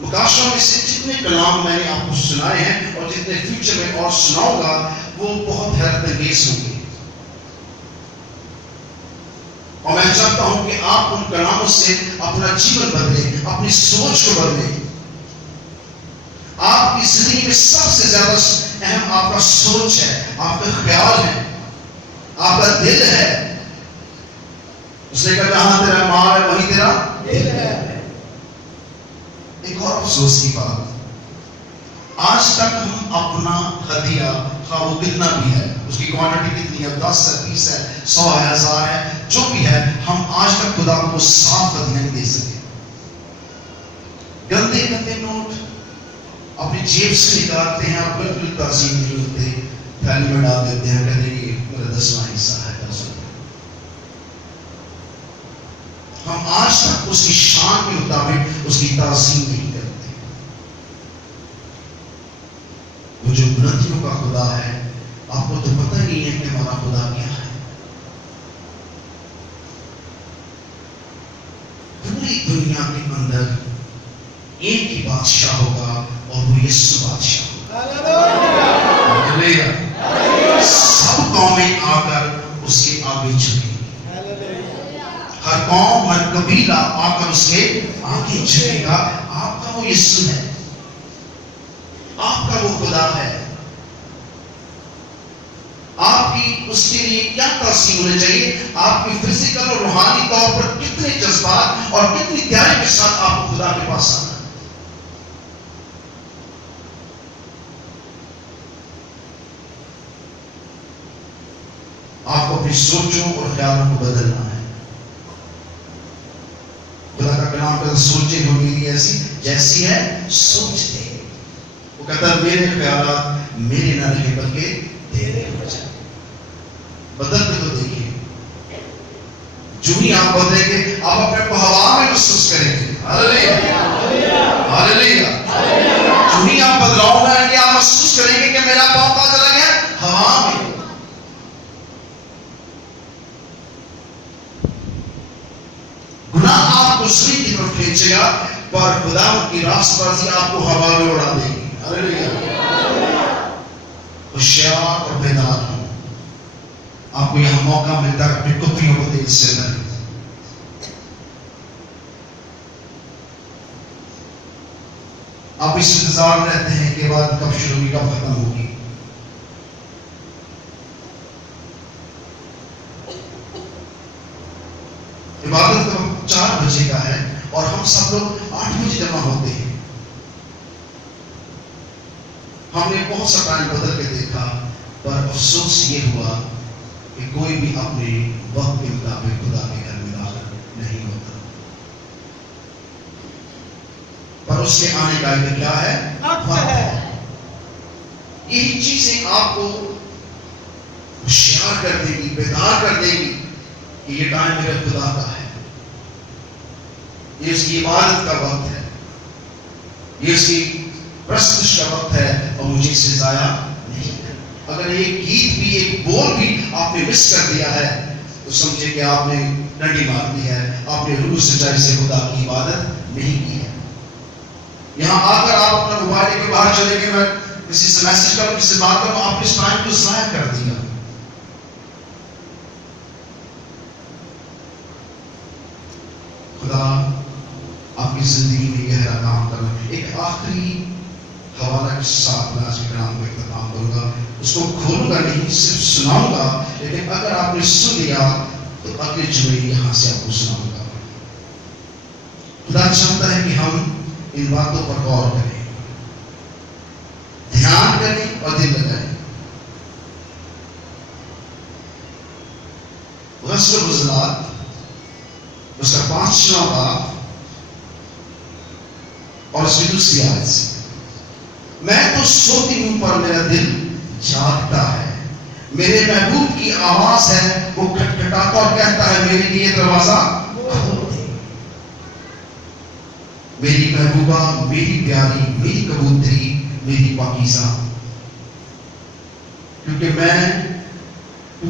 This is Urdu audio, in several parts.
مکاشفہ میں سے جتنے کلام میں نے آپ کو سنائے ہیں اور جتنے فیوچر میں اور سناؤں گا وہ بہت حیرت انگیز ہوں گے، اور میں چاہتا ہوں کہ آپ ان کلاموں سے اپنا جیون بدلیں، اپنی سوچ کو بدلیں۔ آپ کی زندگی میں سب سے زیادہ اہم آپ کا سوچ ہے، آپ کا خیال ہے، آپ کا دل ہے۔ اس نے کہا جہاں تیرا مال ہے وہیں تیرا دل ہے۔ ایک اور افسوس کی بات، آج تک ہم اپنا ہدیہ خواہ وہ کتنا بھی ہے، اس کی کوانٹٹی کتنی ہے، 10 ہے، 20 ہے، 100 ہے، 1000 ہے، جو بھی ہے، ہم آج تک خدا کو صاف ہدیہ نہیں دے سکے۔ گندے گندے نوٹ اپنی جیب سے نکالتے ہیں، آپ بالکل تعظیم نہیں ہوتے، تھیلی میں ڈال دیتے ہیں، کہتے ہیں یہ میرا 10واں حصہ ہے، 10 روپے۔ ہم آج تک اس کی شان کے مطابق اس کی تعظیم نہیں کرتے۔ وہ جو بلندیوں کا خدا ہے، آپ کو تو پتہ نہیں ہے کہ ہمارا خدا کیا ہے۔ پوری دنیا کے اندر ایک ہی بادشاہ ہوگا اور وہ یسوع بادشاہ ہوگا۔ سب قومیں آ کر اس کے آگے جھکیں گی، ہر قوم ہر قبیلہ آ کر اس کے آگے جھکے گا۔ آپ کا وہ یسوع ہے، آپ کا وہ خدا ہے۔ آپ کی اس کے لیے کیا تعظیم ہونے چاہیے؟ آپ کی فزیکل اور روحانی طور پر کتنے جذبات اور کتنی تیاری کے ساتھ آپ کو خدا کے پاس آنا ہے۔ آپ کو اپنی سوچوں اور خیالوں کو بدلنا ہے۔ خدا کا کلام کہتا ہے سوچیں ہو میری ایسی جیسی ہے سوچتے۔ وہ کہتا ہے میرے خیالات میرے نہ رہے بلکہ تیرے ہو جائے۔ بدلتے تو دیکھیے، جو ہی آپ بدلیں گے آپ اپنے کو ہوا میں محسوس کریں گے۔ ہاللیلویا ہاللیلویا۔ جو ہی آپ بدلاؤ میں آئیں گے آپ محسوس کریں گے کہ میرا پاؤں کہاں چلا گیا؟ ہوا میں۔ گناہ آپ کو زمین کی طرف کھینچے گا پر خدا کی راست بازی آپ کو ہوا میں اڑا دے گی۔ ہاللیلویا۔ ہوشیار اور بیدار ہوں، آپ کو یہاں موقع ملتا ہے اپنی کتریوں کو دل سے لڑیں۔ آپ اس انتظار میں رہتے ہیں کہ بات کب شروع ہوگی کب ختم ہوگی۔ عبادت کا 4 بجے کا ہے اور ہم سب لوگ 8 بجے جمع ہوتے ہیں۔ ہم نے بہت سا ٹائم بدل کے دیکھا پر افسوس یہ ہوا کہ کوئی بھی اپنے وقت کے مطابق خدا کے گھر میں داخل نہیں ہوتا۔ پر اس کے آنے کا کیا ہے؟ وقت ہے۔ یہی چیزیں آپ کو ہوشیار کر دے گی، بیدار کر دے گی کہ یہ ٹائم میرے خدا کا ہے، یہ اس کی عبادت کا وقت ہے، یہ اس کی پرستش کا وقت ہے اور مجھے اس سے ضائع نہیں ہے۔ اگر ایک گیت بھی ایک بول بھی آپ نے مس کر دیا ہے تو سمجھے کہ آپ نے ڈنڈی مار دی ہے، آپ نے روح سچائی سے خدا کی عبادت نہیں کی ہے۔ یہاں آ کر آپ اپنا موبائل کے باہر چلے گئے، میں کسی سے میسج کروں کسی سے بات کروں، آپ اس ٹائم کو ضائع کر دیا۔ خدا آپ کی زندگی میں گہرا کام کرنا۔ ایک آخری حوالہ کے ساتھ میں آج کے کلام کو اختتام کروں گا، اس کو کھولوں گا نہیں صرف سناؤں گا، لیکن اگر آپ نے سن لیا تو اگلے جمعے یہاں سے آپ کو سناؤں گا۔ خدا چاہتا ہے کہ ہم ان باتوں پر غور کریں، دھیان کریں اور دل لگائیں۔ غسل الغسلات اس کا 5واں باب اور اس کی دوسری آیت سے، میں تو سوتی ہوں پر میرا دل جاگتا ہے، میرے محبوب کی آواز ہے وہ کھٹکھٹاتا اور کہتا ہے میرے لیے دروازہ کھول دے۔ میری محبوبہ، میری پیاری، میری کبوتری، میری پاکیزہ، کیونکہ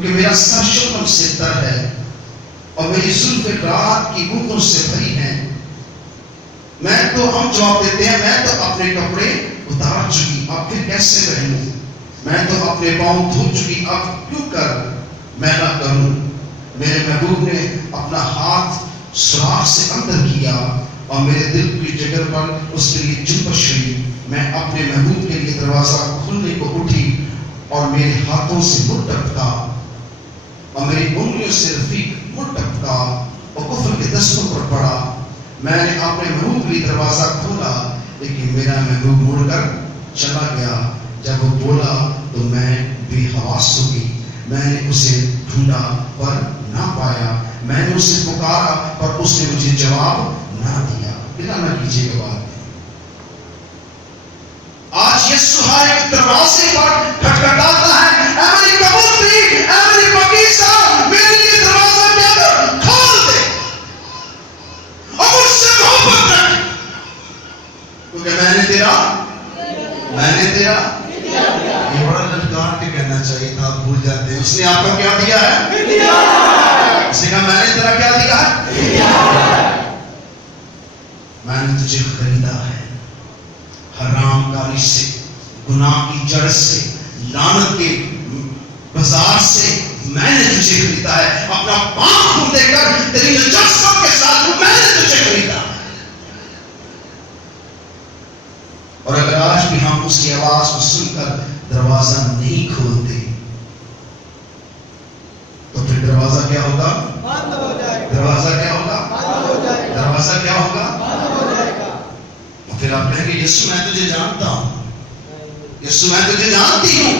میرا سر شبنم سے تر ہے اور میری زلفیں رات کی گنگن سے بھری ہیں۔ میں تو ہم جواب دیتے ہیں میں تو اپنے کپڑے اتار چکی اب پھر کیسے پہنوں، میں تو اپنے پاؤں دھو چکی اب کیوں کر میں نہ کروں۔ میرے محبوب نے اپنا ہاتھ سوراخ سے اندر کیا اور میرے دل کی جگر پر اس کے لیے چپش ہوئی۔ میں اپنے محبوب کے لیے دروازہ کھولنے کو اٹھی اور میرے ہاتھوں سے منہ ٹپکا اور میری انگلیوں سے رفیق منہ ٹپکا اور کفر کے دستوں پر پڑا۔ میں نے اپنے محبوب کے لیے دروازہ کھولا لیکن میرا محبوب مڑ کر چلا گیا۔ جب وہ بولا تو میں بے حواس ہو گئی۔ میں نے اسے ڈھونڈا پر نہ پایا، میں نے اسے پکارا پر اس نے مجھے جواب نہ دیا۔ بنا نہ کیجیے گا بات، آج یسوع ہمارے دروازے پر کھٹکھٹاتا ہے، اے میری کبوتری، اے میری بگیچہ، میرے لیے دروازہ کیا کر کھول دے اور مجھ سے محبت رکھ، کیونکہ میں نے تیرا یہ بڑا لٹکار کے کہنا چاہیے تھا، آپ بھول جاتے ہیں۔ اس نے آپ کو کیا دیا ہے؟ اس نے کہا میں نے تیرا کیا دیا ہے؟ میں نے تجھے خریدا ہے حرام کاری سے، گناہ کی جڑ سے، لعنت کے بازار سے میں نے تجھے خریدا ہے۔ اپنا پاک خون دے کر تیری نجاست کے ساتھ میں نے تجھے خریدا۔ اور اگر آج بھی ہم اس کی آواز کو سن کر دروازہ نہیں کھولتے تو پھر دروازہ کیا ہوگا؟ بند ہو جائے گا۔ دروازہ کیا ہوگا؟ بند ہو جائے گا۔ دروازہ کیا ہوگا؟ بند ہو جائے گا۔ اور پھر آپ کہیں گے یسوع میں تجھے جانتا ہوں، یسوع میں تجھے جانتی ہوں،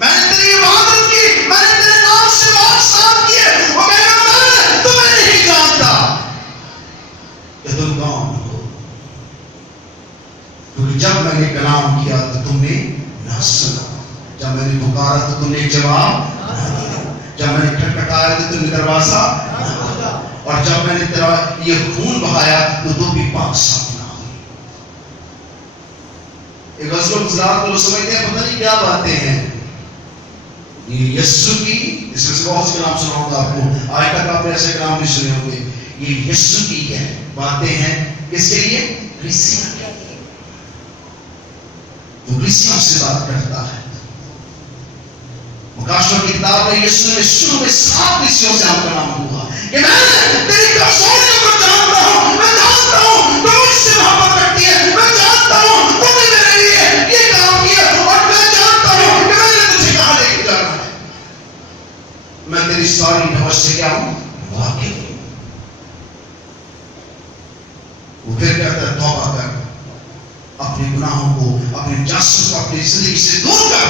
میں نے تیری عبادت کی، میں نے تیرے نام سے بات ساتھ کیے، اور میں نے تمہیں نہیں جانتا کہ تم کون ہو، کیونکہ جب میں نے کلام کیا تو تم نے نہ سنا، جب میں نے پکارا تو تم نے جواب نہ دیا، جب میں نے کھٹکھٹایا تو تم نے دروازہ نہ کھولا، اور جب میں نے تیرا یہ خون بہایا تو بھی پاک صاف نہ ہوئی۔ ایک غزل گزار تو سمجھتے ہیں پتہ نہیں کیا باتیں ہیں، یہ یسوع کی، اس میں سے بہت سے کلام سناؤں گا آپ کو، آج تک آپ نے ایسے کلام نہیں سنے ہوں گے، یہ یسوع کی ہے باتیں ہیں، کس کے لیے؟ کلیسیا کے لیے۔ وہ کلیسیا سے بات کرتا ہے۔ مکاشفہ کی کتاب میں یسوع نے شروع میں 7 کلیسیوں سے آپ کا نام ہوا کہ میں تیری کمزوریوں کو جانتا ہوں، میں جانتا ہوں تو مجھ سے محبت رکھتی ہے، میں جانتا ہوں تو نے میرے لیے یہ کام کیا، اور میں جانتا ہوں کہ میں نے تجھے کہاں لے کے جانا ہے، میں تیری ساری نوش سے کیا ہوں؟ واقف ہوں۔ وہ پھر کہتا ہے توبہ کر، اپنے گناہوں کو، اپنے جاسوس کو اپنی زندگی سے دور کر،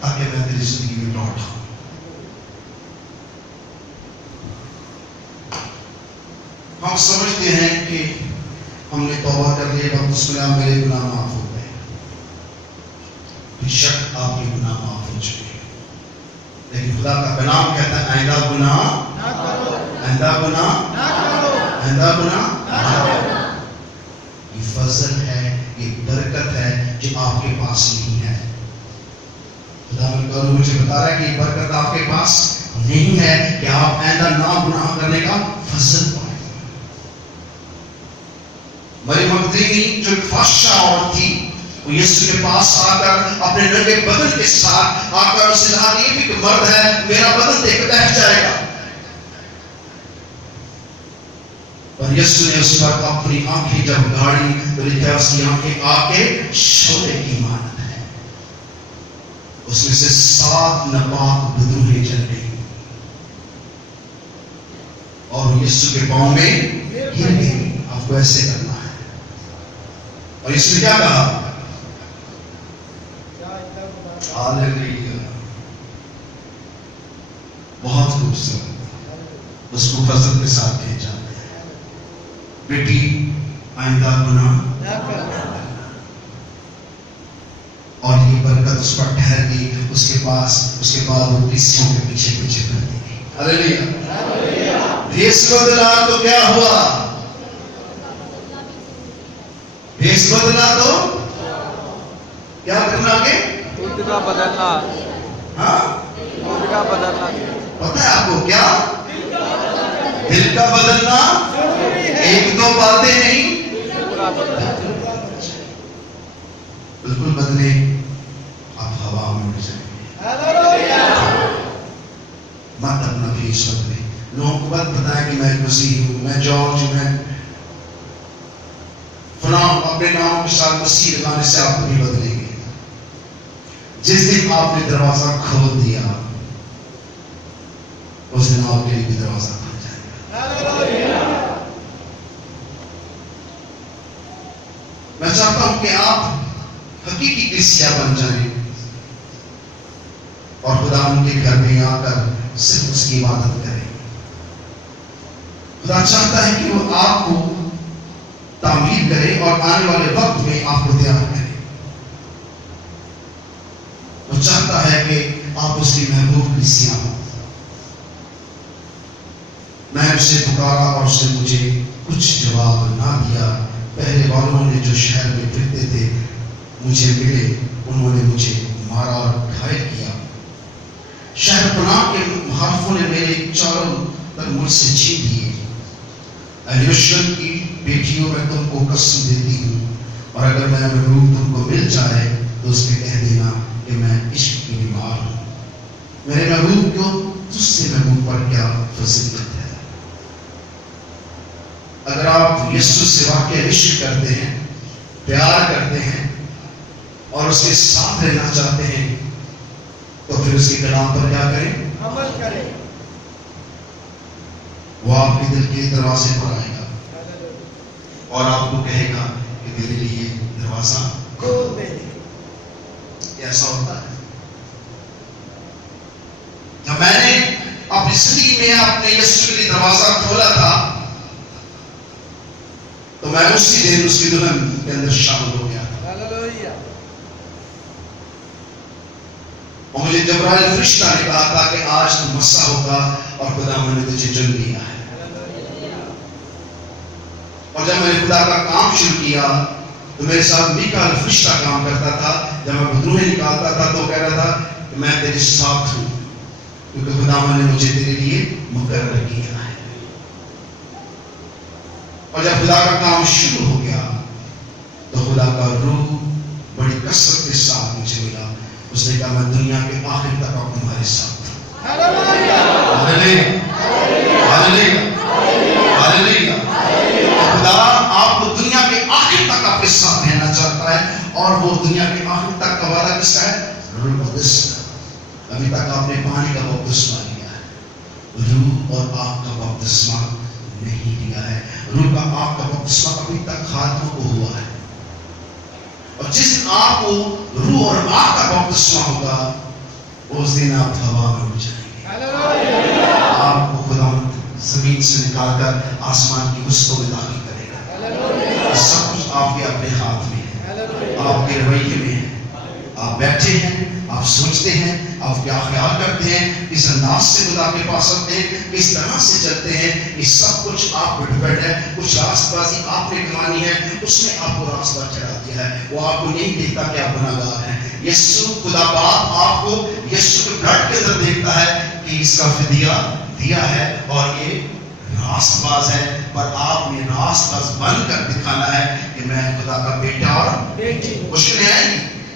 تاکہ میں تیری زندگی میں لوٹ آؤں۔ ہم سمجھتے ہیں کہ ہم نے توبہ کر لی، بس میرے گناہ معاف ہو گئے۔ بے شک آپ کے گناہ معاف ہو چکے ہیں، لیکن خدا کا کلام کہتا ہے آئندہ گناہ نہ کرو، آئندہ گناہ نہ کرو، آئندہ گناہ نہ کرو۔ یہ فضل ہے، یہ برکت ہے جو آپ کے پاس نہیں ہے۔ خدا مجھے بتا رہا ہے کہ یہ برکت آپ کے پاس نہیں ہے کہ آپ آئندہ نہ گناہ کرنے کا فضل پائیں۔ مریم مگدلینی جو ایک فحشہ عورت تھی، وہ یسوع کے پاس آ کر اپنے ننگے بدن کے ساتھ آ کر اسے کہا کہ یہ بھی ایک مرد ہے، میرا بدن دیکھ کر بہہ جائے گا، پر یسوع نے اس پر اپنی آنکھیں جب گاڑی تو لکھا اس کی آنکھیں آ کے شعلے کی مانند ہے، اس میں سے 7 ناپاک بدبوئیں چل گئی اور یسوع کے پاؤں میں گر گئی۔ آپ کو ایسے کرنا ہے، اور اس نے کیا کہا؟ ہاللیلویا، بہت خوبصورت، اس کو فضل کے ساتھ بھیجا، بیٹی آئندہ گناہ نہ کرنا، اور یہ برکت اس پر ٹھہر گئی۔ اس کے بعد وہ کلیسیوں کے پیچھے پیچھے کرتی گئی۔ ہاللیلویا۔ بھیس بدلا تو کیا ہوا؟ بھیس بدلا تو کیا کرنا کے؟ دودھ کا بدلنا۔ ہاں، دودھ کا بدلنا۔ پتہ ہے آپ کو کیا؟ دل کا بدلنا ایک دو باتیں نہیں، بالکل بدلے، آپ ہوا میں اڑ جائیں گے۔ مت اپنا فیس بدلے، لوگوں کو مت بتائیں کہ میں مسیح ہوں، میں جارج ہوں، میں فلاں، اپنے نام کے ساتھ مسیح لگانے سے آپ نہیں بدلیں گے۔ جس دن آپ نے دروازہ کھول دیا اس دن آپ کے لیے بھی دروازہ کھل جائے گا۔ میں چاہتا ہوں کہ آپ حقیقی کلیسیا بن جائیں اور خدا ان کے گھر میں آ کر صرف اس کی عبادت کریں۔ خدا چاہتا ہے کہ وہ آپ کو تعمیر کرے اور آنے والے وقت میں آپ کو تیار کرے۔ وہ چاہتا ہے کہ آپ اس کی محبوب کلیسیا ہوں۔ میں اسے پکارا اور اس نے مجھے کچھ جواب نہ دیا۔ پہلے والوں نے جو شہر میں پھرتے تھے مجھے ملے، انہوں نے مجھے مارا اور گھائل کیا۔ شہر پناہ کے مخالفوں نے میرے چاروں پر مجھ سے چھین لیے۔ اے یروشلم کی بیٹیوں، میں تم کو قسم دیتی ہوں، اور اگر میرا محبوب تم کو مل جائے تو اس میں کہہ دینا کہ میں عشق کی بیمار ہوں۔ میرے محبوب کو تجھ سے محبوب پر کیا فضیلت ہے؟ اگر آپ یسوع سے واقعی عشق کرتے ہیں، پیار کرتے ہیں اور اس کے ساتھ رہنا چاہتے ہیں تو پھر اس کے کلام پر کیا کریں؟ عمل کریں۔ وہ آپ کے دل کے دروازے پر آئے گا اور آپ کو کہے گا کہ میرے لیے دروازہ کھول دے۔ ایسا ہوتا ہے۔ جب میں نے اپنی زندگی میں اپنے یسوع کے لیے دروازہ کھولا تھا تو میں اسی دن اس کی دلہن کے اندر شامل ہو گیا تھا۔ اور مجھے جبرائیل فرشتہ نے کہا تھا کہ آج تو مسا ہوگا اور خدا نے تجھے چن لیا ہے۔ اور جب میں نے خدا کا کام شروع کیا تو میرے ساتھ میکائیل فرشتہ کام کرتا تھا۔ جب میں بدروہیں نکالتا تھا تو کہہ رہا تھا کہ میں تیرے ساتھ ہوں، کیونکہ خدا نے مجھے تیرے لیے مقرر کیا ہے۔ اور جب خدا کا کام شروع ہو گیا تو خدا کا روح بڑی کثرت کے ساتھ مجھے ملا۔ اس نے کہا میں دنیا کے آخر تک اب تمہارے ساتھ ہوں۔ ہاللیلویہ، ہاللیلویہ، ہاللیلویہ۔ خدا آپ کو دنیا کے آخر تک آپ کے ساتھ رہنا چاہتا ہے، اور وہ دنیا کے آخر تک کا وعدہ کس کا ہے؟ روح القدس کا۔ ابھی تک آپ نے پانی کا بپتسمہ لیا ہے، روح اور آگ کا بپتسمہ نہیں لیا ہے۔ روح کا آگ کا بپتسمہ ابھی تک خاتموں کو ہوا ہے، اور جس دن آپ کو روح اور آگ کا بپتسمہ ہوگا اس دن آپ ہوا میں اڑ جائیں گے۔ آپ کو خدا زمین سے نکال کر آسمان کی وسطوں میں داخل کرے گا۔ سب کچھ آپ کے اپنے ہاتھ میں ہے، آپ کے رویے میں ہے۔ آپ بیٹھے ہیں، آپ سوچتے ہیں، آپ کیا خیال کرتے ہیں، کس انداز سے خدا کے پاس آتے ہیں، کس طرح سے چلتے ہیں، یہ سب کچھ آپ پر ڈپینڈ ہے۔ کچھ راست بازی آپ نے کمانی ہے، اس نے آپ کو راستہ چڑھا دیا ہے۔ وہ آپ کو نہیں دیکھتا کہ آپ گناہگار ہیں۔ یسوع خدا باپ آپ کو یسوع کے بلڈ کے اندر دیکھتا ہے کہ اس کا فدیہ دیا ہے اور یہ راست باز ہے، پر آپ نے راست باز بن کر دکھانا ہے کہ میں خدا کا بیٹا اور بیٹی۔ مشکل ہے